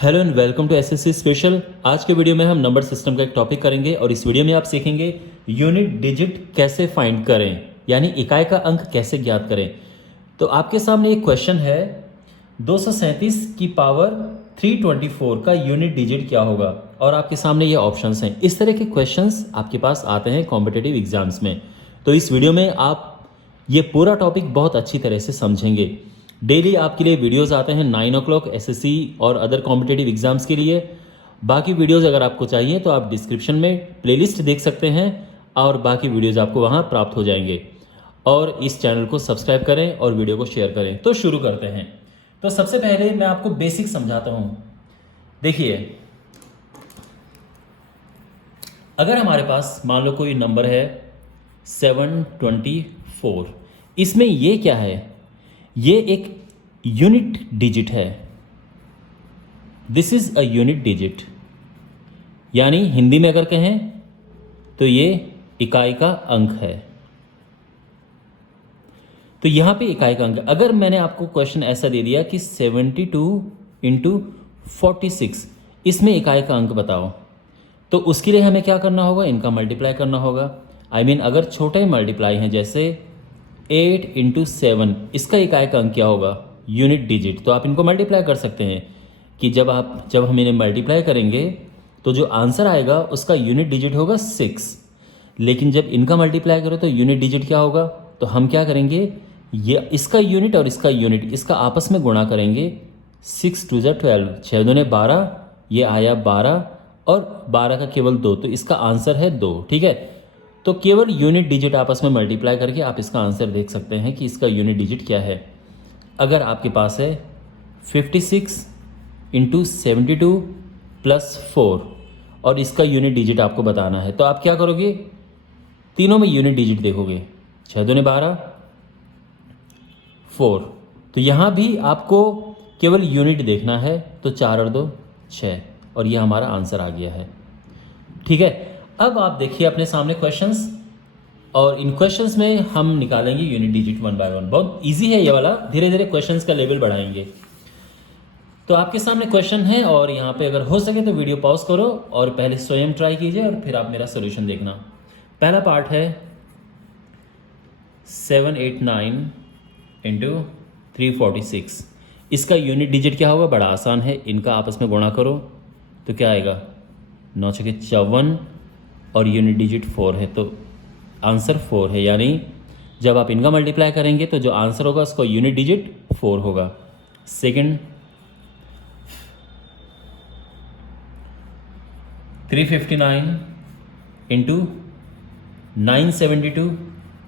Hello and welcome to SSC special. आज के video में हम नंबर सिस्टम का एक टॉपिक करेंगे और इस वीडियो में आप सीखेंगे यूनिट डिजिट कैसे फाइंड करें, यानी इकाई का अंक कैसे ज्ञात करें। तो आपके सामने एक क्वेश्चन है, 237 की पावर 324 का यूनिट डिजिट क्या होगा, और आपके सामने ये ऑप्शंस हैं। इस तरह के क्वेश्चंस आपके पास आते हैं कॉम्पिटिटिव एग्जाम्स में। तो इस वीडियो में आप ये पूरा टॉपिक बहुत अच्छी तरह से समझेंगे। डेली आपके लिए वीडियोस आते हैं 9 o'clock एसएससी और अदर कॉम्पिटिटिव एग्जाम्स के लिए। बाकी वीडियोस अगर आपको चाहिए तो आप डिस्क्रिप्शन में प्लेलिस्ट देख सकते हैं और बाकी वीडियोस आपको वहां प्राप्त हो जाएंगे। और इस चैनल को सब्सक्राइब करें और वीडियो को शेयर करें। तो शुरू करते हैं। तो सबसे पहले मैं आपको बेसिक समझाता हूं। देखिए, अगर हमारे पास मान लो कोई नंबर है 724, इसमें ये क्या है, ये एक यूनिट डिजिट है। This is a unit digit, यानी हिंदी में अगर कहें तो ये इकाई का अंक है। तो यहां पे इकाई का अंक, अगर मैंने आपको क्वेश्चन ऐसा दे दिया कि 72 इंटू 46, इसमें इकाई का अंक बताओ, तो उसके लिए हमें क्या करना होगा, इनका मल्टीप्लाई करना होगा। आई मीन अगर छोटे मल्टीप्लाई हैं, जैसे 8 इंटू 7, इसका इकाई का अंक क्या होगा, यूनिट डिजिट। तो आप इनको मल्टीप्लाई कर सकते हैं कि जब हम इन्हें मल्टीप्लाई करेंगे तो जो आंसर आएगा उसका यूनिट डिजिट होगा 6। लेकिन जब इनका मल्टीप्लाई करो तो यूनिट डिजिट क्या होगा, तो हम क्या करेंगे, ये इसका यूनिट और इसका यूनिट, इसका आपस में गुणा करेंगे। 6 2 12, 6 दूने 12, ये आया 12 और 12 का केवल 2, तो इसका आंसर है 2। ठीक है, तो केवल यूनिट डिजिट आपस में मल्टीप्लाई करके आप इसका आंसर देख सकते हैं कि इसका यूनिट डिजिट क्या है। अगर आपके पास है 56 इंटू 72 प्लस 4 और इसका यूनिट डिजिट आपको बताना है, तो आप क्या करोगे, तीनों में यूनिट डिजिट देखोगे। 6 दूने 12, 4, तो यहाँ भी आपको केवल यूनिट देखना है, तो 4 और 2 6, और ये हमारा आंसर आ गया है। ठीक है, अब आप देखिए अपने सामने क्वेश्चंस, और इन क्वेश्चंस में हम निकालेंगे unit digit one by one. बहुत इजी है ये वाला, धीरे धीरे क्वेश्चंस का लेवल बढ़ाएंगे। तो आपके सामने क्वेश्चन है, और यहाँ पे अगर हो सके तो वीडियो पॉज करो और पहले स्वयं ट्राई कीजिए और फिर आप मेरा सोल्यूशन देखना। पहला पार्ट है 789 इंटू 346, इसका यूनिट डिजिट क्या होगा, बड़ा आसान है, इनका आपस में गुणा करो तो क्या आएगा, 9 छके 54 और यूनिट डिजिट 4 है, तो आंसर 4 है। यानी जब आप इनका मल्टीप्लाई करेंगे तो जो आंसर होगा उसका यूनिट डिजिट 4 होगा। सेकंड 359 इंटू 972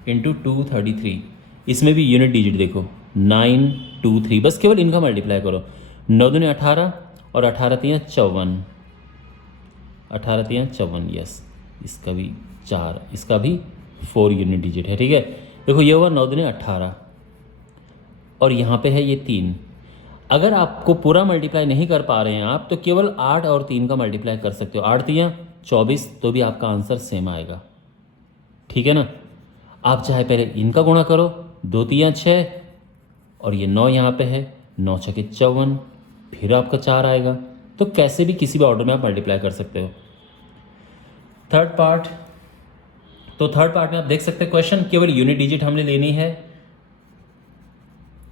इंटू 233, इसमें भी यूनिट डिजिट देखो 923, बस केवल इनका मल्टीप्लाई करो। 9 दूने 18 और 18 तियाँ 54, 18 तियाँ 54, यस, इसका भी 4, इसका भी 4 यूनिट डिजिट है। ठीक है, देखो ये हुआ 9 दूने 18 और यहाँ पे है ये 3। अगर आपको पूरा मल्टीप्लाई नहीं कर पा रहे हैं आप, तो केवल 8 और 3 का मल्टीप्लाई कर सकते हो। 8 तियाँ 24, तो भी आपका आंसर सेम आएगा। ठीक है ना, आप चाहे पहले इनका गुणा करो, 2 तियाँ 6 और ये 9 यहाँ पे है, 9 छके 54, फिर आपका 4 आएगा। तो कैसे भी किसी भी ऑर्डर में आप मल्टीप्लाई कर सकते हो। थर्ड पार्ट, तो थर्ड पार्ट में आप देख सकते हैं क्वेश्चन, केवल यूनिट डिजिट हमने लेनी है।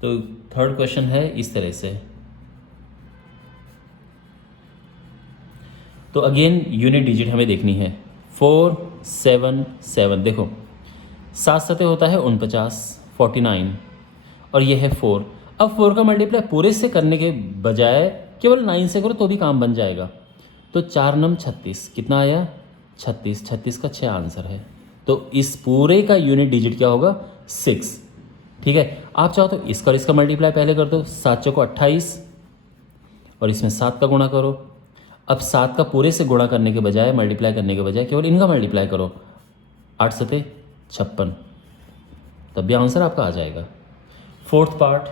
तो थर्ड क्वेश्चन है इस तरह से, तो अगेन यूनिट डिजिट हमें देखनी है। 4 7 7, देखो 7 सते होता है 49, 49 और ये है 4। अब 4 का मल्टीप्लाई पूरे से करने के बजाय केवल 9 से करो तो भी काम बन जाएगा। तो 4 9 36, कितना आया, 36, 36 का 6 आंसर है। तो इस पूरे का यूनिट डिजिट क्या होगा, 6। ठीक है, आप चाहो तो इसका और इसका मल्टीप्लाई पहले कर दो, 7 चौको 28 और इसमें 7 का गुणा करो। अब 7 का पूरे से गुणा करने के बजाय, मल्टीप्लाई करने के बजाय केवल इनका मल्टीप्लाई करो, 8 सते 56, तब भी आंसर आपका आ जाएगा। फोर्थ पार्ट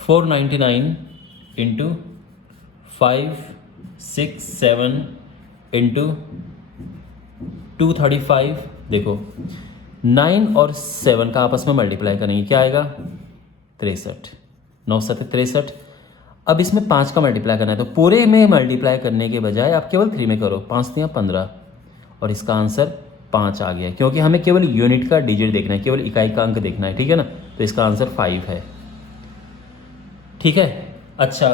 499 इंटू 5 6 7 इंटू 235, देखो 9 और 7 का आपस में मल्टीप्लाई करेंगे, क्या आएगा, 63, 9 7 63। अब इसमें 5 का मल्टीप्लाई करना है, तो पूरे में मल्टीप्लाई करने के बजाय आप केवल 3 में करो। 5 3 15 और इसका आंसर 5 आ गया, क्योंकि हमें केवल यूनिट का डिजिट देखना है, केवल इकाई का अंक देखना है, ठीक है ना। तो इसका आंसर 5 है, ठीक है। अच्छा,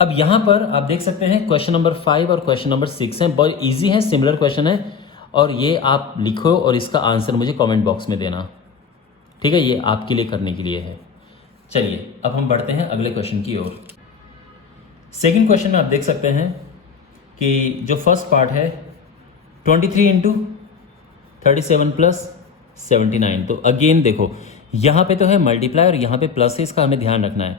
अब यहाँ पर आप देख सकते हैं क्वेश्चन नंबर 5 और क्वेश्चन नंबर 6 हैं, बहुत ईजी है, सिमिलर क्वेश्चन है, और ये आप लिखो और इसका आंसर मुझे कमेंट बॉक्स में देना, ठीक है। ये आपके लिए करने के लिए है। चलिए अब हम बढ़ते हैं अगले क्वेश्चन की ओर। सेकंड क्वेश्चन में आप देख सकते हैं कि जो फर्स्ट पार्ट है 23 इंटू 37 प्लस 79। तो अगेन देखो, यहाँ पे तो है मल्टीप्लाई और यहाँ पे प्लस है, इसका हमें ध्यान रखना है,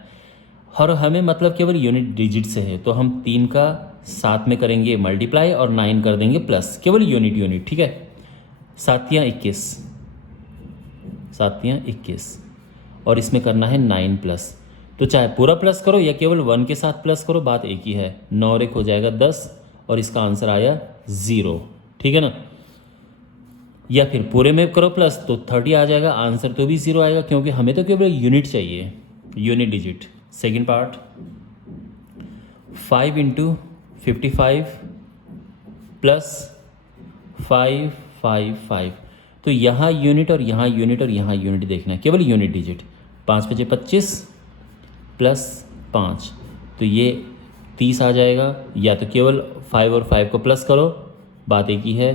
और हमें मतलब केवल यूनिट डिजिट से है, तो हम 3 का साथ में करेंगे मल्टीप्लाई और 9 कर देंगे प्लस, केवल यूनिट, ठीक है। 7 या 21, 7 या 21, और इसमें करना है 9 प्लस। तो चाहे पूरा प्लस करो या केवल 1 के साथ प्लस करो, बात एक ही है। 9 और 1 हो जाएगा 10, और इसका आंसर आया 0, ठीक है ना। या फिर पूरे में करो प्लस तो 30 आ जाएगा, आंसर तो भी 0 आएगा, क्योंकि हमें तो केवल यूनिट चाहिए, unit digit. Second part 5 into 55 plus 5 5 5। तो यहाँ यूनिट और यहाँ यूनिट और यहाँ यूनिट देखना है, केवल यूनिट डिजिट। 5 5 25 प्लस 5, तो ये 30 आ जाएगा। या तो केवल 5 और 5 को प्लस करो, बात एक ही है,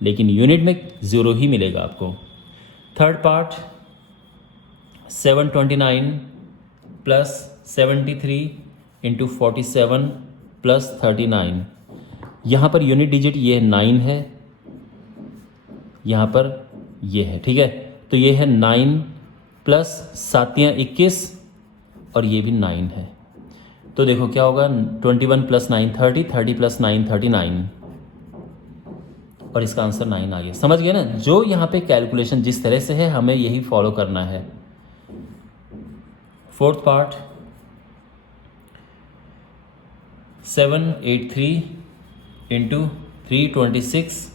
लेकिन यूनिट में 0 ही मिलेगा आपको। Third part 729 plus 73 into 47 plus 39। यहाँ पर यूनिट डिजिट ये 9 है, यहाँ पर ये है, ठीक है। तो ये है 9 प्लस 7 या 21, और ये भी 9 है। तो देखो क्या होगा, 21 प्लस 9 30, 30 प्लस 9 39, और इसका आंसर 9 आ गया। समझ गए ना, जो यहाँ पे कैलकुलेशन जिस तरह से है हमें यही फॉलो करना है। Fourth part 783 into 326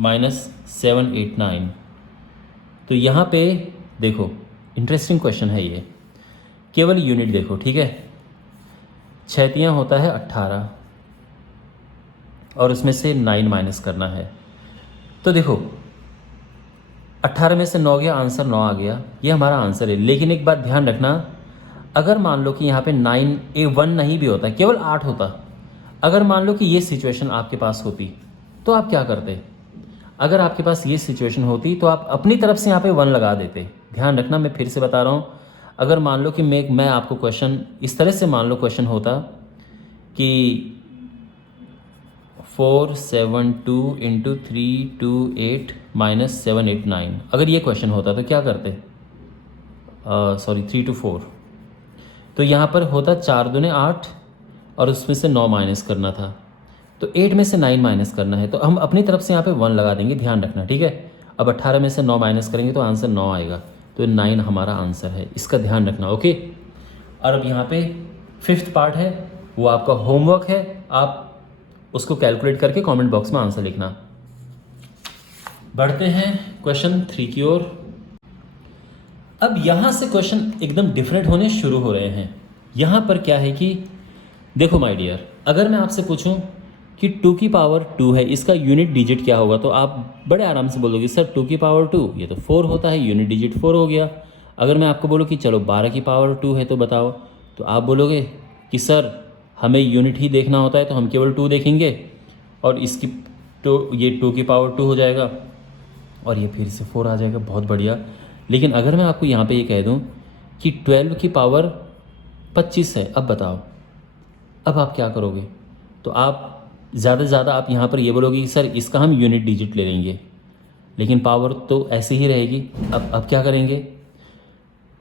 minus 789। तो यहाँ पे देखो इंटरेस्टिंग क्वेश्चन है ये, केवल यूनिट देखो, ठीक है। 6 तियां होता है 18, और उसमें से 9 माइनस करना है। तो देखो 18 में से 9 गया, आंसर 9 आ गया, ये हमारा आंसर है। लेकिन एक बात ध्यान रखना, अगर मान लो कि यहाँ पे 9A1 नहीं भी होता, केवल 8 होता, अगर मान लो कि ये सिचुएशन आपके पास होती तो आप क्या करते? अगर आपके पास ये सिचुएशन होती तो आप अपनी तरफ से यहाँ पे 1 लगा देते। ध्यान रखना, मैं फिर से बता रहा हूँ, अगर मान लो कि मैं आपको क्वेश्चन इस तरह से मान लो क्वेश्चन होता कि 472 इंटू 328 माइनस 789, अगर ये क्वेश्चन होता तो क्या करते? 3 to 4, तो यहाँ पर होता 4 दूने 8, और उसमें से 9 माइनस करना था, तो 8 में से 9 माइनस करना है, तो हम अपनी तरफ से यहाँ पे 1 लगा देंगे, ध्यान रखना, ठीक है। अब 18 में से 9 माइनस करेंगे तो आंसर 9 आएगा, तो 9 हमारा आंसर है, इसका ध्यान रखना, ओके। और अब यहाँ पे फिफ्थ पार्ट है, वो आपका होमवर्क है, आप उसको कैलकुलेट करके कमेंट बॉक्स में आंसर लिखना। बढ़ते हैं क्वेश्चन 3 की ओर। अब यहाँ से क्वेश्चन एकदम डिफरेंट होने शुरू हो रहे हैं। यहाँ पर क्या है कि देखो माय डियर, अगर मैं आपसे पूछूं कि 2 की पावर 2 है, इसका यूनिट डिजिट क्या होगा, तो आप बड़े आराम से बोलोगे सर 2 की पावर 2 ये तो 4 होता है, यूनिट डिजिट 4 हो गया। अगर मैं आपको बोलूँ कि चलो 12 की पावर 2 है तो बताओ, तो आप बोलोगे कि सर हमें यूनिट ही देखना होता है तो हम केवल 2 देखेंगे, और इसकी तो ये 2 की पावर 2 हो जाएगा, और ये फिर से 4 आ जाएगा, बहुत बढ़िया। लेकिन अगर मैं आपको यहाँ पे ये कह दूँ कि 12 की पावर 25 है, अब बताओ, अब आप क्या करोगे? तो आप ज़्यादा से ज़्यादा आप यहाँ पर ये बोलोगे कि सर इसका हम यूनिट डिजिट ले लेंगे, लेकिन पावर तो ऐसे ही रहेगी। अब क्या करेंगे?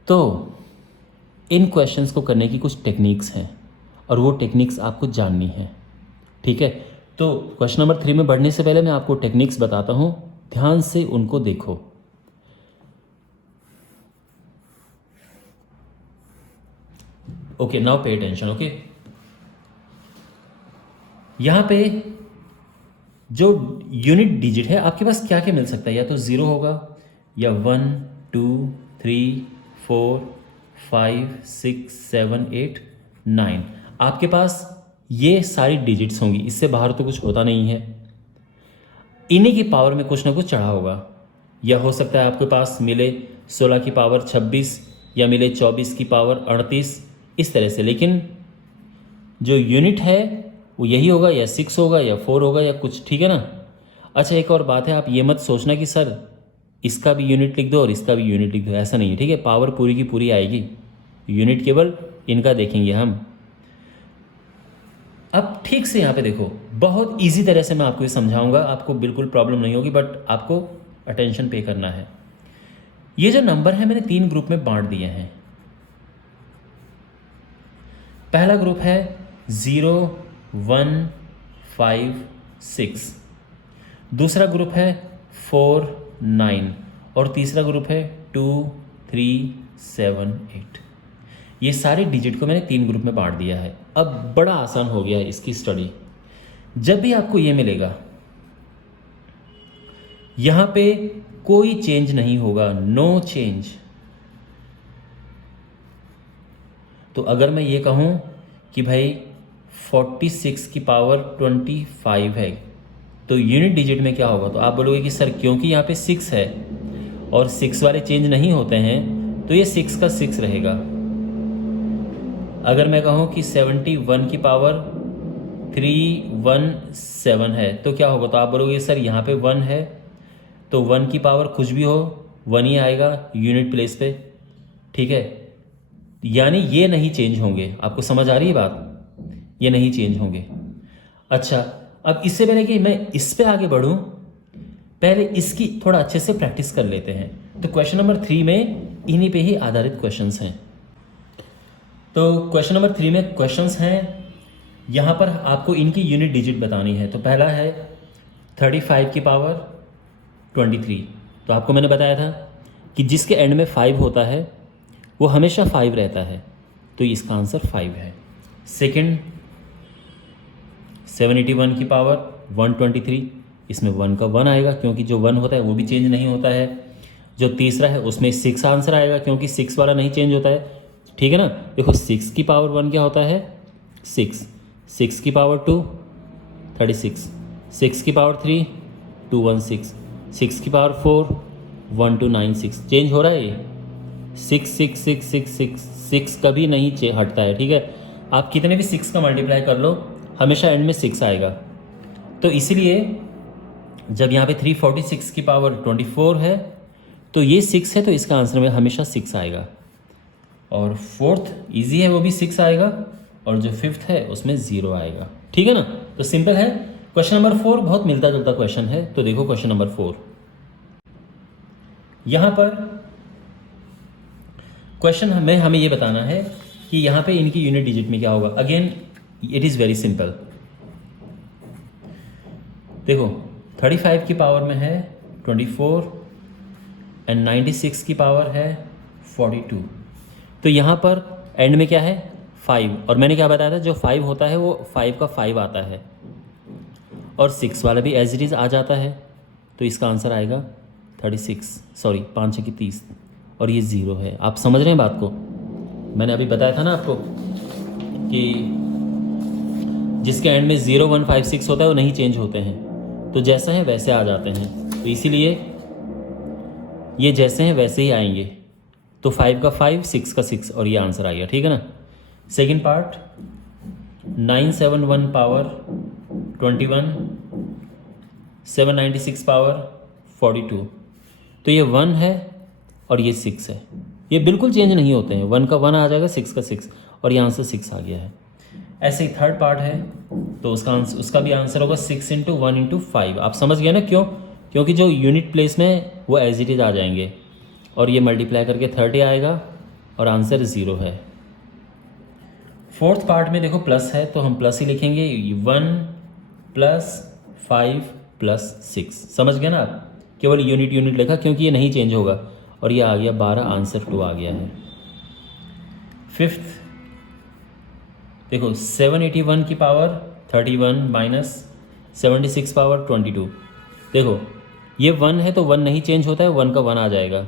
तो इन क्वेश्चंस को करने की कुछ टेक्निक्स हैं, और वो टेक्निक्स आपको जाननी है, ठीक है। तो क्वेश्चन नंबर 3 में बढ़ने से पहले मैं आपको टेक्निक्स बताता हूँ, ध्यान से उनको देखो। Okay, now pay attention, okay. यहाँ पे जो यूनिट डिजिट है आपके पास क्या क्या मिल सकता है, या तो 0 होगा, या 1 2 3 4 5 6 7 8 9। आपके पास ये सारी डिजिट्स होंगी, इससे बाहर तो कुछ होता नहीं है। इन्हीं की पावर में कुछ ना कुछ चढ़ा होगा, या हो सकता है आपके पास मिले 16 की पावर 26 या मिले 24 की पावर 38, इस तरह से। लेकिन जो यूनिट है वो यही होगा, या 6 होगा या 4 होगा या कुछ, ठीक है ना। अच्छा, एक और बात है, आप ये मत सोचना कि सर इसका भी यूनिट लिख दो और इसका भी यूनिट लिख दो, ऐसा नहीं है, ठीक है। पावर पूरी की पूरी आएगी, यूनिट केवल इनका देखेंगे हम। अब ठीक से यहाँ पे देखो, बहुत इजी तरह से मैं आपको ये समझाऊंगा, आपको बिल्कुल प्रॉब्लम नहीं होगी, बट आपको अटेंशन पे करना है। ये जो नंबर है मैंने 3 ग्रुप में बांट दिए हैं। पहला ग्रुप है 0 1 5 6, दूसरा ग्रुप है 4 9, और तीसरा ग्रुप है 2 3 7 8। ये सारे डिजिट को मैंने 3 ग्रुप में बांट दिया है। अब बड़ा आसान हो गया है इसकी स्टडी। जब भी आपको ये मिलेगा, यहां पे कोई चेंज नहीं होगा, नो चेंज। तो अगर मैं ये कहूं कि भाई 46 की पावर 25 है, तो यूनिट डिजिट में क्या होगा, तो आप बोलोगे कि सर क्योंकि यहाँ पे 6 है और 6 वाले चेंज नहीं होते हैं, तो ये 6 का 6 रहेगा। अगर मैं कहूँ कि 71 की पावर 317 है, तो क्या होगा, तो आप बोलोगे सर यहाँ पे 1 है, तो 1 की पावर कुछ भी हो 1 ही आएगा यूनिट प्लेस पे, ठीक है। यानी ये नहीं चेंज होंगे। आपको समझ आ रही है बात, ये नहीं चेंज होंगे। अच्छा, अब इससे पहले कि मैं इस पे आगे बढ़ूं, पहले इसकी थोड़ा अच्छे से प्रैक्टिस कर लेते हैं। तो क्वेश्चन नंबर 3 में इन्हीं पे ही आधारित क्वेश्चंस हैं। तो क्वेश्चन नंबर 3 में क्वेश्चंस हैं, यहाँ पर आपको इनकी यूनिट डिजिट बतानी है। तो पहला है 35 की पावर 23। तो आपको मैंने बताया था कि जिसके एंड में 5 होता है वो हमेशा 5 रहता है, तो इसका आंसर 5 है। सेकंड 781 की पावर 123, इसमें 1 का 1 आएगा क्योंकि जो 1 होता है वो भी चेंज नहीं होता है। जो तीसरा है उसमें 6 आंसर आएगा क्योंकि 6 वाला नहीं चेंज होता है, ठीक है ना। देखो 6 की पावर 1 क्या होता है 6, 6 की पावर 2 36, 6 की पावर 3 216, 6 की पावर 4 1296। चेंज हो रहा है ये 6 6 6 6 6 6 कभी नहीं हटता है, ठीक है। आप कितने भी 6 का मल्टीप्लाई कर लो हमेशा एंड में 6 आएगा। तो इसीलिए जब यहाँ पे 346 की पावर 24 है तो ये 6 है, तो इसका आंसर में हमेशा 6 आएगा। और फोर्थ इजी है, वो भी 6 आएगा, और जो फिफ्थ है उसमें 0 आएगा, ठीक है ना। तो सिंपल है। क्वेश्चन नंबर 4 बहुत मिलता जुलता क्वेश्चन है। तो देखो क्वेश्चन नंबर 4, यहाँ पर क्वेश्चन हमें ये बताना है कि यहाँ पे इनकी यूनिट डिजिट में क्या होगा। Again it is very simple. देखो 35 की पावर में है 24 एंड 96 की पावर है 42। तो यहाँ पर एंड में क्या है 5, और मैंने क्या बताया था जो 5 होता है वो 5 का 5 आता है, और 6 वाला भी एज इट इज़ आ जाता है। तो इसका आंसर आएगा 5 6 की 30, और ये 0 है। आप समझ रहे हैं बात को। मैंने अभी बताया था ना आपको कि जिसके एंड में 0 1 5 6 होता है वो नहीं चेंज होते हैं, तो जैसे हैं वैसे आ जाते हैं। तो इसीलिए ये जैसे हैं वैसे ही आएंगे। तो 5 का 5 6 का 6, और ये आंसर आ गया, ठीक है ना। Second part 971 power 21 796 power 42। तो ये 1 है और ये 6 है, ये बिल्कुल चेंज नहीं होते हैं। 1 का 1 आ जाएगा, 6 का 6, और ये आंसर 6 आ गया है। ऐसे ही थर्ड पार्ट है, तो उसका भी आंसर होगा 6 × 1 × 5। आप समझ गए ना क्यों? क्योंकि जो यूनिट प्लेस में वो एज इट इज आ जाएंगे, और ये मल्टीप्लाई करके 30 आएगा, और आंसर 0 है। फोर्थ पार्ट में देखो प्लस है, तो हम प्लस ही लिखेंगे। 1 + 5 + 6, समझ गए ना आप। केवल यूनिट लिखा क्योंकि ये नहीं चेंज होगा, और ये आ गया 12, आंसर 2 आ गया है। फिफ्थ देखो 781 की पावर 31 - 76 पावर 22। देखो ये 1 है तो 1 नहीं चेंज होता है, 1 का 1 आ जाएगा,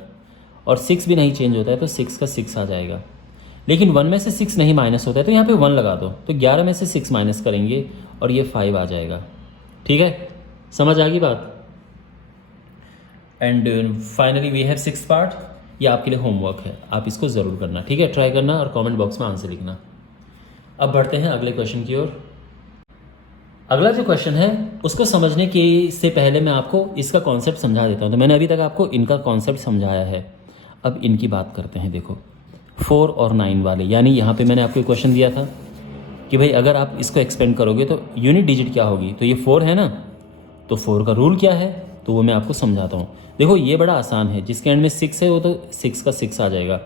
और 6 भी नहीं चेंज होता है तो 6 का 6 आ जाएगा। लेकिन 1 में से 6 नहीं माइनस होता है, तो यहाँ पे 1 लगा दो, तो 11 में से 6 माइनस करेंगे और ये 5 आ जाएगा। ठीक है, समझ आ गई बात। And finally we have 6th part. ये आपके लिए होमवर्क है, आप इसको ज़रूर करना। ठीक है, ट्राई करना और कमेंट बॉक्स में आंसर लिखना। अब बढ़ते हैं अगले क्वेश्चन की ओर। अगला जो क्वेश्चन है उसको समझने के से पहले मैं आपको इसका कॉन्सेप्ट समझा देता हूँ। तो मैंने अभी तक आपको इनका कॉन्सेप्ट समझाया है, अब इनकी बात करते हैं। देखो 4 और 9 वाले, यानी यहाँ पे मैंने आपको क्वेश्चन दिया था कि भाई अगर आप इसको एक्सपेंड करोगे तो यूनिट डिजिट क्या होगी, तो ये 4 है ना, तो 4 का रूल क्या है, तो वो मैं आपको समझाता हूँ। देखो ये बड़ा आसान है, जिसके एंड में 6 है वो तो 6 का 6 आ जाएगा।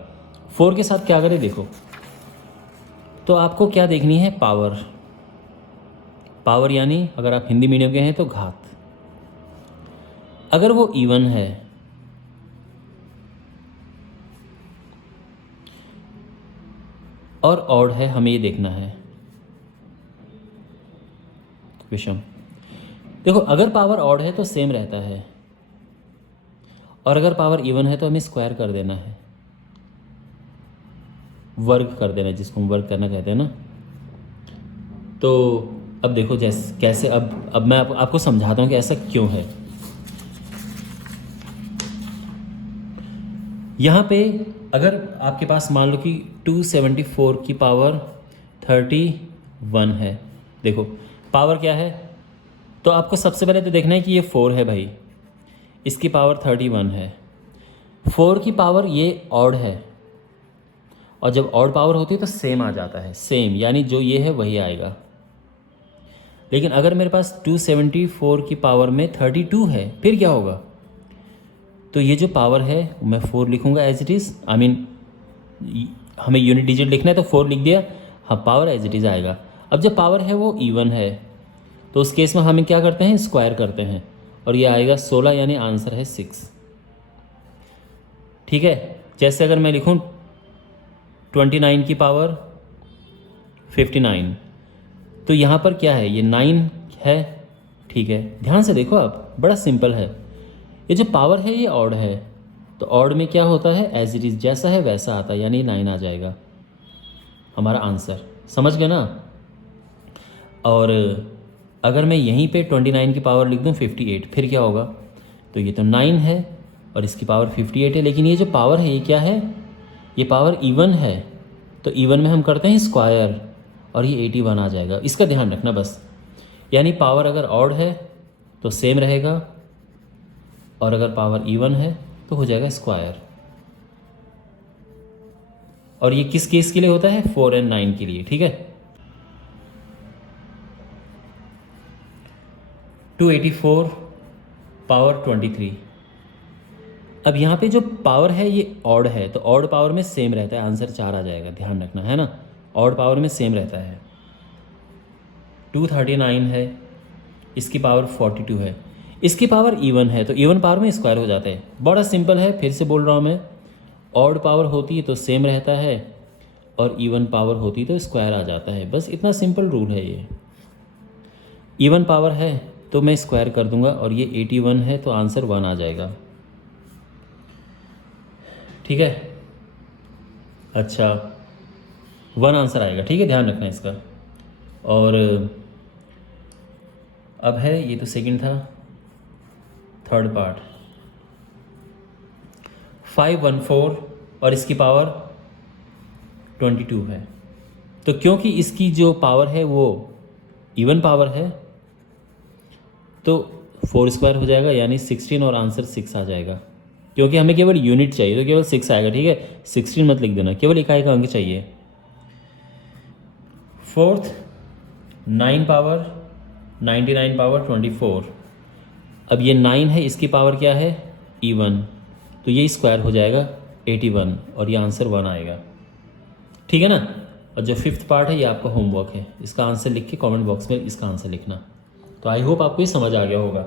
4 के साथ क्या करें, देखो तो आपको क्या देखनी है, पावर। पावर यानी अगर आप हिंदी मीडियम के हैं तो घात। अगर वो इवन है और ऑड है, हमें ये देखना है विषम। देखो अगर पावर ऑड है तो सेम रहता है, और अगर पावर इवन है तो हमें स्क्वायर कर देना है, वर्ग कर देना है, जिसको हम वर्ग करना कहते हैं ना। तो अब देखो जैसे कैसे, अब मैं आपको समझाता हूँ कि ऐसा क्यों है। यहाँ पे अगर आपके पास मान लो कि 274 की पावर 31 है, देखो पावर क्या है, तो आपको सबसे पहले तो देखना है कि ये 4 है भाई, इसकी पावर 31 है। 4 की पावर ये ऑड है, और जब ऑड पावर होती है तो सेम आ जाता है, सेम यानी जो ये है वही आएगा। लेकिन अगर मेरे पास 274 की पावर में 32 है, फिर क्या होगा, तो ये जो पावर है मैं 4 लिखूंगा as it is. I mean हमें यूनिट डिजिट लिखना है तो 4 लिख दिया, हाँ पावर एज इट इज़ आएगा। अब जब पावर है वो इवन है तो उस केस में हमें क्या करते हैं, स्क्वायर करते हैं, और ये आएगा 16, यानी आंसर है 6। ठीक है, जैसे अगर मैं लिखूँ 29 की पावर 59, तो यहाँ पर क्या है, ये 9 है। ठीक है, ध्यान से देखो आप, बड़ा सिंपल है। ये जो पावर है ये ऑड है, तो ऑड में क्या होता है, एज इट इज़ जैसा है वैसा आता है, यानी 9 आ जाएगा हमारा आंसर। समझ गए ना। और अगर मैं यहीं पे 29 की पावर लिख दूँ 58, फिर क्या होगा, तो ये तो 9 है और इसकी पावर 58 है, लेकिन ये जो पावर है ये क्या है, ये पावर इवन है, तो इवन में हम करते हैं स्क्वायर और ये 81 आ जाएगा। इसका ध्यान रखना बस, यानी पावर अगर ऑड है तो सेम रहेगा, और अगर पावर इवन है तो हो जाएगा स्क्वायर। और ये किस केस के लिए होता है, 4 और 9 के लिए। ठीक है, 284 पावर 23। अब यहाँ पे जो पावर है ये ऑड है, तो ऑड पावर में सेम रहता है, आंसर 4 आ जाएगा, ध्यान रखना है ना, ऑड पावर में सेम रहता है। 239 है, इसकी पावर 42 है, इसकी पावर इवन है, तो इवन पावर में स्क्वायर हो जाता है। बड़ा सिंपल है, फिर से बोल रहा हूँ मैं, ऑड पावर होती है तो सेम रहता है, और इवन पावर होती है तो स्क्वायर आ जाता है, बस इतना सिंपल रूल है ये। इवन पावर है तो मैं स्क्वायर कर दूंगा, और ये 81 है तो आंसर 1 आ जाएगा। ठीक है, अच्छा 1 आंसर आएगा। ठीक है, ध्यान रखना इसका। और अब है, ये तो सेकंड था, थर्ड पार्ट 514 और इसकी पावर 22 है। तो क्योंकि इसकी जो पावर है वो इवन पावर है तो 4 स्क्वायर हो जाएगा, यानी 16, और आंसर 6 आ जाएगा। क्योंकि हमें केवल यूनिट चाहिए तो केवल 6 आएगा। ठीक है, 16 मत लिख देना, केवल इकाई का अंक चाहिए। Fourth 9 power 99 power 24। अब ये 9 है, इसकी पावर क्या है, इवन, तो ये स्क्वायर हो जाएगा 81, और ये आंसर 1 आएगा। ठीक है ना। और जो फिफ्थ पार्ट है ये आपका होमवर्क है, इसका आंसर लिख के कमेंट बॉक्स में इसका आंसर लिखना। तो आई होप आपको ये समझ आ गया होगा।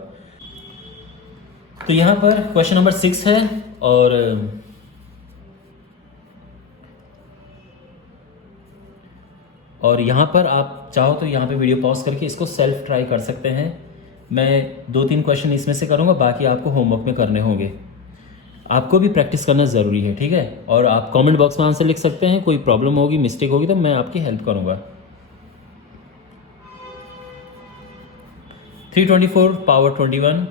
तो यहाँ पर क्वेश्चन नंबर 6 है, और यहाँ पर आप चाहो तो यहाँ पे वीडियो पॉज करके इसको सेल्फ ट्राई कर सकते हैं। मैं 2-3 क्वेश्चन इसमें से करूँगा, बाकी आपको होमवर्क में करने होंगे। आपको भी प्रैक्टिस करना ज़रूरी है, ठीक है। और आप कमेंट बॉक्स में आंसर लिख सकते हैं, कोई प्रॉब्लम होगी, मिस्टेक होगी तो मैं आपकी हेल्प करूँगा। 324 पावर 21,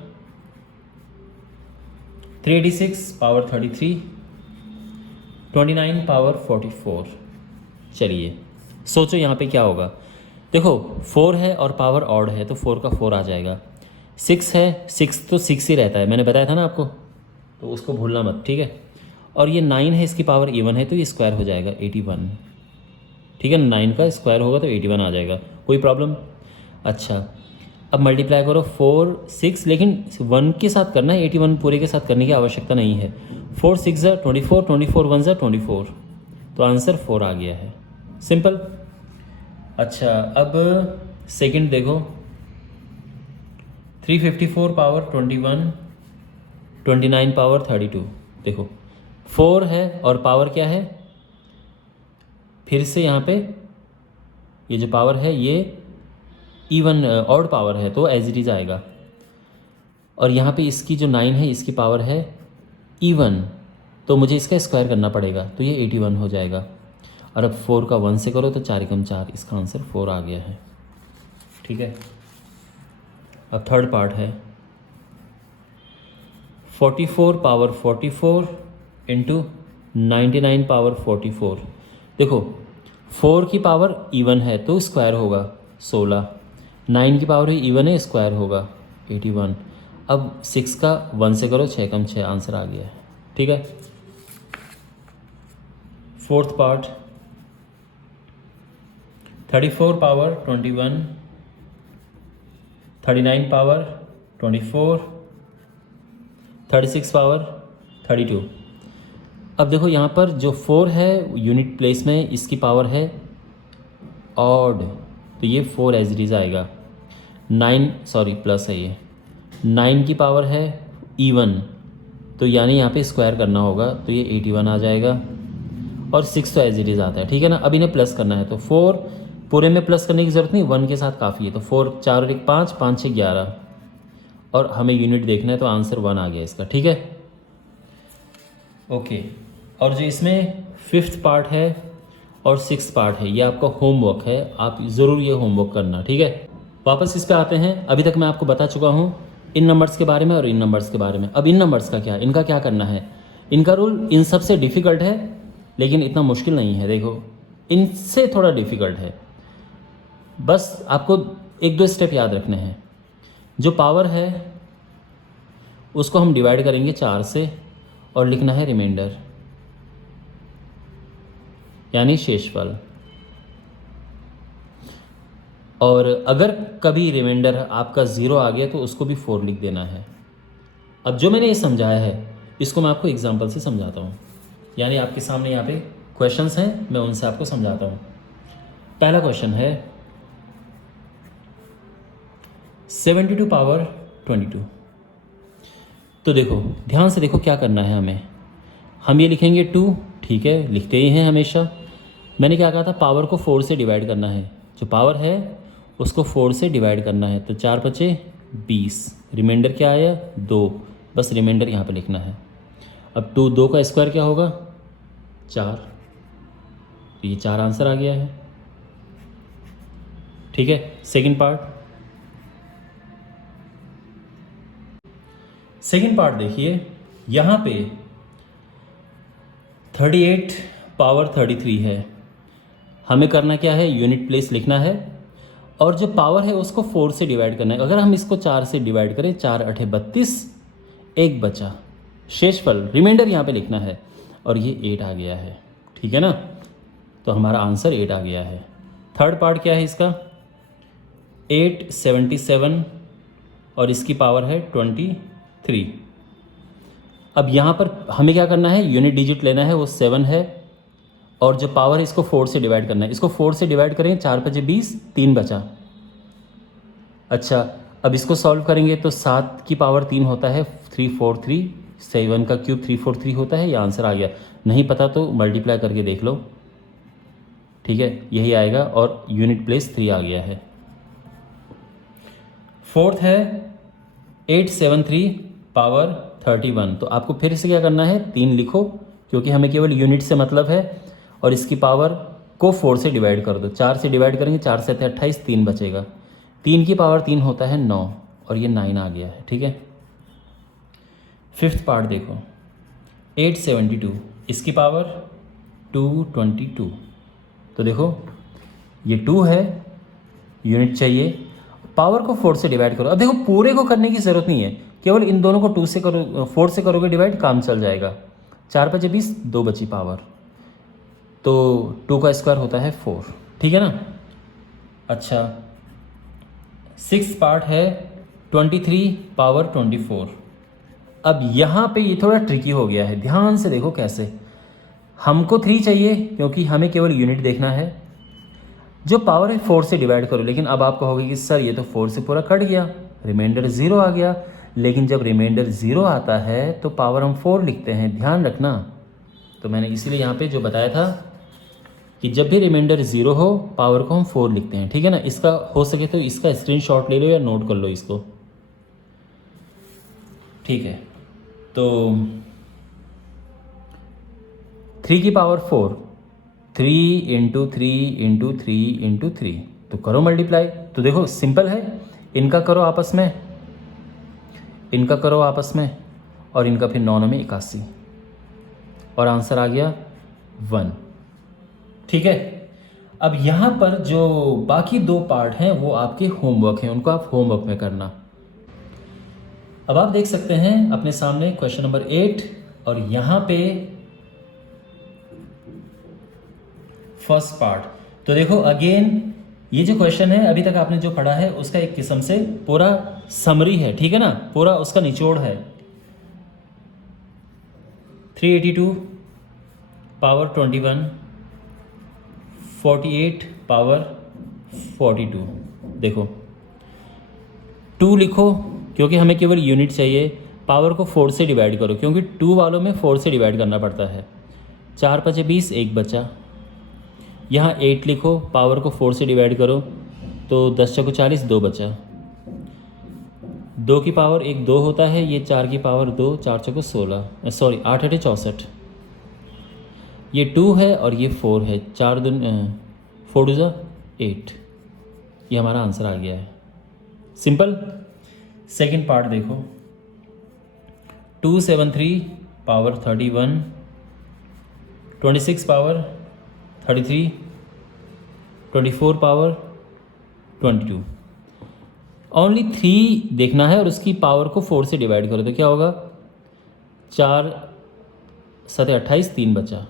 386 पावर 33, 29 पावर 44। चलिए सोचो यहाँ पे क्या होगा। देखो 4 है और पावर ऑड है तो 4 का 4 आ जाएगा। 6 है, 6 तो 6 ही रहता है, मैंने बताया था ना आपको, तो उसको भूलना मत, ठीक है। और ये 9 है, इसकी पावर इवन है तो ये स्क्वायर हो जाएगा 81, ठीक है ना। 9 का स्क्वायर होगा तो 81 आ जाएगा, कोई प्रॉब्लम। अच्छा अब मल्टीप्लाई करो 4 6, लेकिन 1 के साथ करना है, 81 पूरे के साथ करने की आवश्यकता नहीं है। 4 6 ज़ा 24, 24 1 ज़ा 24, तो आंसर 4 आ गया है, सिंपल। अच्छा अब सेकंड देखो, 354 पावर 21, 29 पावर 32। देखो 4 है और पावर क्या है, फिर से यहाँ पे ये जो पावर है ये इवन ऑड पावर है तो एज इट इज़ आएगा। और यहाँ पे इसकी जो 9 है इसकी पावर है इवन, तो मुझे इसका स्क्वायर करना पड़ेगा तो ये 81 हो जाएगा। और अब 4 का 1 से करो तो 4 एकम 4, इसका आंसर 4 आ गया है, ठीक है। अब थर्ड पार्ट है 44 पावर 44 इंटू 99 पावर 44। देखो 4 की पावर इवन है तो स्क्वायर होगा 16, 9 की पावर इवन है स्क्वायर होगा 81। अब 6 का 1 से करो 6 कम 6, आंसर आ गया है, ठीक है। Fourth part 34 power 21, 39 power 24, 36 power 32। अब देखो यहाँ पर जो 4 है यूनिट प्लेस में इसकी पावर है ऑड, तो ये 4 एज इट इज़ आएगा। 9 सॉरी प्लस है, ये 9 की पावर है इवन, तो यानी यहाँ पे स्क्वायर करना होगा तो ये 81 आ जाएगा। और 6 तो एज इट इज़ आता है, ठीक है ना। अब इन्हें प्लस करना है तो 4 पूरे में प्लस करने की ज़रूरत नहीं, 1 के साथ काफ़ी है। तो 4 4 और 1 5, 5 6 11, और हमें यूनिट देखना है तो आंसर 1 आ गया इसका, ठीक है। ओके और जो इसमें 5th पार्ट है और 6th पार्ट है ये आपका होमवर्क है, आप ज़रूर ये होमवर्क करना, ठीक है। वापस इस पे आते हैं। अभी तक मैं आपको बता चुका हूँ इन नंबर्स के बारे में और इन नंबर्स के बारे में। अब इन नंबर्स का क्या, इनका क्या करना है। इनका रूल इन सबसे डिफ़िकल्ट है लेकिन इतना मुश्किल नहीं है। देखो इनसे थोड़ा डिफ़िकल्ट है, बस आपको 1-2 स्टेप याद रखने हैं। जो पावर है उसको हम डिवाइड करेंगे 4 से और लिखना है रिमाइंडर यानी शेषफल। और अगर कभी रिमाइंडर आपका 0 आ गया तो उसको भी 4 लिख देना है। अब जो मैंने ये समझाया है इसको मैं आपको एग्जांपल से समझाता हूँ, यानी आपके सामने यहाँ पे क्वेश्चंस हैं, मैं उनसे आपको समझाता हूँ। पहला क्वेश्चन है 72 पावर 22। तो देखो ध्यान से देखो क्या करना है हमें। हम ये लिखेंगे 2, ठीक है, लिखते ही हैं हमेशा। मैंने क्या कहा था, पावर को 4 से डिवाइड करना है। जो पावर है उसको 4 से डिवाइड करना है, तो 4 बचे 20, रिमाइंडर क्या आया 2, बस रिमाइंडर यहाँ पे लिखना है। अब 2 का स्क्वायर क्या होगा 4, तो ये 4 आंसर आ गया है, ठीक है। सेकंड पार्ट देखिए, यहाँ पे 38 पावर 33 है। हमें करना क्या है, यूनिट प्लेस लिखना है और जो पावर है उसको 4 से डिवाइड करना है। अगर हम इसको 4 से डिवाइड करें, 4 8 32, 1 बचा, शेषफल रिमाइंडर यहाँ पे लिखना है और ये 8 आ गया है, ठीक है ना। तो हमारा आंसर 8 आ गया है। थर्ड पार्ट क्या है इसका, 877 और इसकी पावर है 23। अब यहाँ पर हमें क्या करना है, यूनिट डिजिट लेना है, वो 7 है और जो पावर है इसको 4 से डिवाइड करना है। इसको 4 से डिवाइड करें, 4 5 20, 3 बचा। अच्छा अब इसको सॉल्व करेंगे तो 7 की पावर 3 होता है 343, 7 का क्यूब 343 होता है, ये आंसर आ गया। नहीं पता तो मल्टीप्लाई करके देख लो, ठीक है, यही आएगा और यूनिट प्लेस 3 आ गया है। फोर्थ है 873 पावर 31। तो आपको फिर से क्या करना है, 3 लिखो क्योंकि हमें केवल यूनिट से मतलब है, और इसकी पावर को 4 से डिवाइड कर दो। 4 से डिवाइड करेंगे, 4 से 28, 3 बचेगा। 3 की पावर 3 होता है 9, और ये 9 आ गया है। ठीक है, फिफ्थ पार्ट देखो, 872, इसकी पावर 222। तो देखो ये 2 है, यूनिट चाहिए, पावर को 4 से डिवाइड करो। अब देखो पूरे को करने की ज़रूरत नहीं है, केवल इन दोनों को 2 से करो, 4 से करोगे डिवाइड, काम चल जाएगा। 4 5 20, 2 बची पावर, तो 2 का स्क्वायर होता है 4। ठीक है ना। अच्छा, 6 पार्ट है 23 पावर 24। अब यहाँ पे ये थोड़ा ट्रिकी हो गया है, ध्यान से देखो कैसे। हमको 3 चाहिए क्योंकि हमें केवल यूनिट देखना है। जो पावर है 4 से डिवाइड करो, लेकिन अब आप कहोगे कि सर ये तो 4 से पूरा कट गया, रिमाइंडर 0 आ गया। लेकिन जब रिमाइंडर 0 आता है तो पावर हम 4 लिखते हैं, ध्यान रखना। तो मैंने इसीलिए यहाँ पे जो बताया था कि जब भी रिमाइंडर 0 हो, पावर को हम 4 लिखते हैं। ठीक है ना। इसका हो सके तो इसका स्क्रीनशॉट ले लो या नोट कर लो इसको। ठीक है, तो 3 की पावर 4, 3 इंटू 3 इंटू 3 इंटू 3, तो करो मल्टीप्लाई। तो देखो सिंपल है, इनका करो आपस में, इनका करो आपस में, और इनका फिर 9 में 81, और आंसर आ गया 1। ठीक है। अब यहाँ पर जो बाकी 2 पार्ट हैं वो आपके होमवर्क हैं, उनको आप होमवर्क में करना। अब आप देख सकते हैं अपने सामने क्वेश्चन नंबर 8, और यहाँ पे फर्स्ट पार्ट। तो देखो अगेन ये जो क्वेश्चन है अभी तक आपने जो पढ़ा है उसका एक किस्म से पूरा समरी है। ठीक है ना, पूरा उसका निचोड़ है। 382 पावर 21, 48 पावर 42। देखो 2 लिखो क्योंकि हमें केवल यूनिट चाहिए। पावर को 4 से डिवाइड करो क्योंकि 2 वालों में 4 से डिवाइड करना पड़ता है। 4 5 20, 1 बचा। यहाँ 8 लिखो, पावर को 4 से डिवाइड करो तो 10 चौको 40, 2 बचा। 2 की पावर 1 2 होता है, ये 4 की पावर 2, 4 चौको 16, सॉरी 8 8 64। ये 2 है और ये 4 है, 4 2 4 2 8। ये हमारा आंसर आ गया है, सिंपल। सेकंड पार्ट देखो, 273 पावर 31, 26 पावर 33, 24 पावर 22। ओनली 3 देखना है और उसकी पावर को 4 से डिवाइड करो तो क्या होगा, 4 7 28, 3 बचा।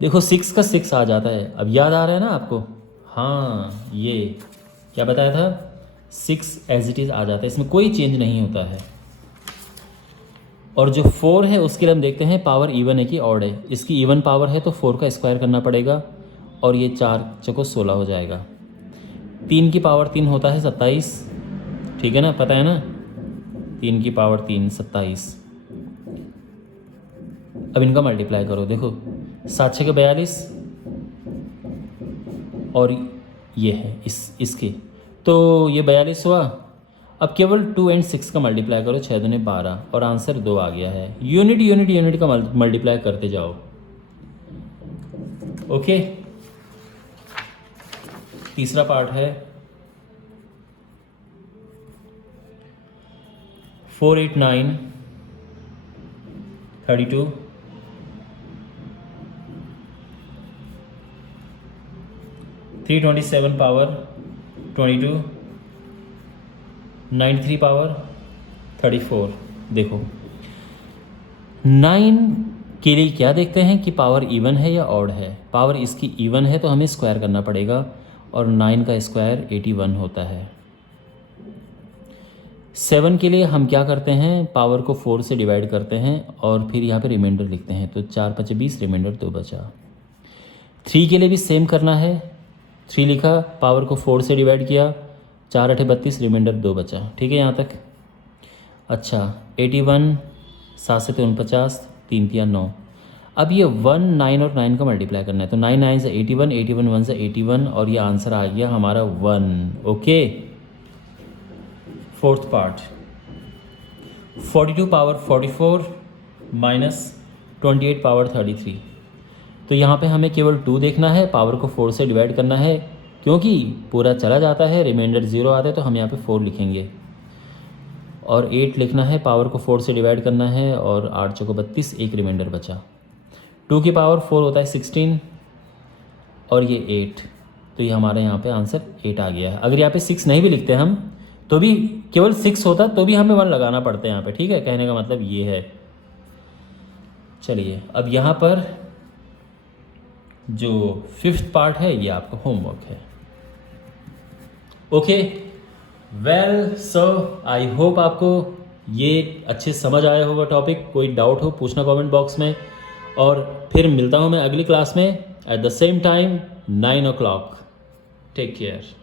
देखो 6 का 6 आ जाता है, अब याद आ रहा है ना आपको। हाँ, ये क्या बताया था, 6 एज इट इज़ आ जाता है, इसमें कोई चेंज नहीं होता है। और जो 4 है उसके लिए हम देखते हैं पावर इवन है कि ऑड है। इसकी इवन पावर है तो 4 का स्क्वायर करना पड़ेगा, और ये 4 चौको 16 हो जाएगा। 3 की पावर 3 होता है 27। ठीक है ना, पता है ना, 3 की पावर 3 27। अब इनका मल्टीप्लाई करो, देखो 7 6 42, और ये है इसके, तो ये 42 हुआ। अब केवल 2 एंड 6 का मल्टीप्लाई करो, 6 दूने 12, और आंसर 2 आ गया है। यूनिट यूनिट यूनिट का मल्टीप्लाई करते जाओ। ओके, तीसरा पार्ट है 489 32, 327 पावर 22, 93 पावर 34। देखो 9 के लिए क्या देखते हैं कि पावर इवन है या ऑड है। पावर इसकी इवन है तो हमें स्क्वायर करना पड़ेगा, और 9 का स्क्वायर 81 होता है। 7 के लिए हम क्या करते हैं, पावर को 4 से डिवाइड करते हैं और फिर यहाँ पे रिमाइंडर लिखते हैं, तो 4 5 20, रिमाइंडर 2 बचा। 3 के लिए भी सेम करना है, 3 लिखा, पावर को 4 से डिवाइड किया, 4 8 32, रिमाइंडर 2 बचा। ठीक है यहाँ तक। अच्छा 81, 7 से 49, 3 3 9। अब ये 1 9 और 9 का मल्टीप्लाई करना है, तो 9 9 से 81, 81 1 से 81, और ये आंसर आ गया हमारा 1। Okay, fourth part 42 power 44 minus 28 power 33। तो यहाँ पे हमें केवल 2 देखना है, पावर को 4 से डिवाइड करना है, क्योंकि पूरा चला जाता है, रिमाइंडर 0 आता है, तो हम यहाँ पे 4 लिखेंगे। और 8 लिखना है, पावर को 4 से डिवाइड करना है, और 8 चौको 32, एक रिमाइंडर बचा। 2 की पावर 4 होता है 16, और ये 8, तो ये हमारे यहाँ पे आंसर 8 आ गया है। अगर यहाँ पे 6 नहीं भी लिखते हम, तो भी केवल 6 होता तो भी हमें 1 लगाना पड़ता है यहाँ पे, ठीक है। कहने का मतलब ये है। चलिए अब यहाँ पर जो 5th पार्ट है ये आपका होमवर्क है। Okay, well so I hope आपको ये अच्छे समझ आया होगा टॉपिक। कोई डाउट हो पूछना कमेंट बॉक्स में, और फिर मिलता हूँ मैं अगली क्लास में at the same time 9 o'clock। Take care.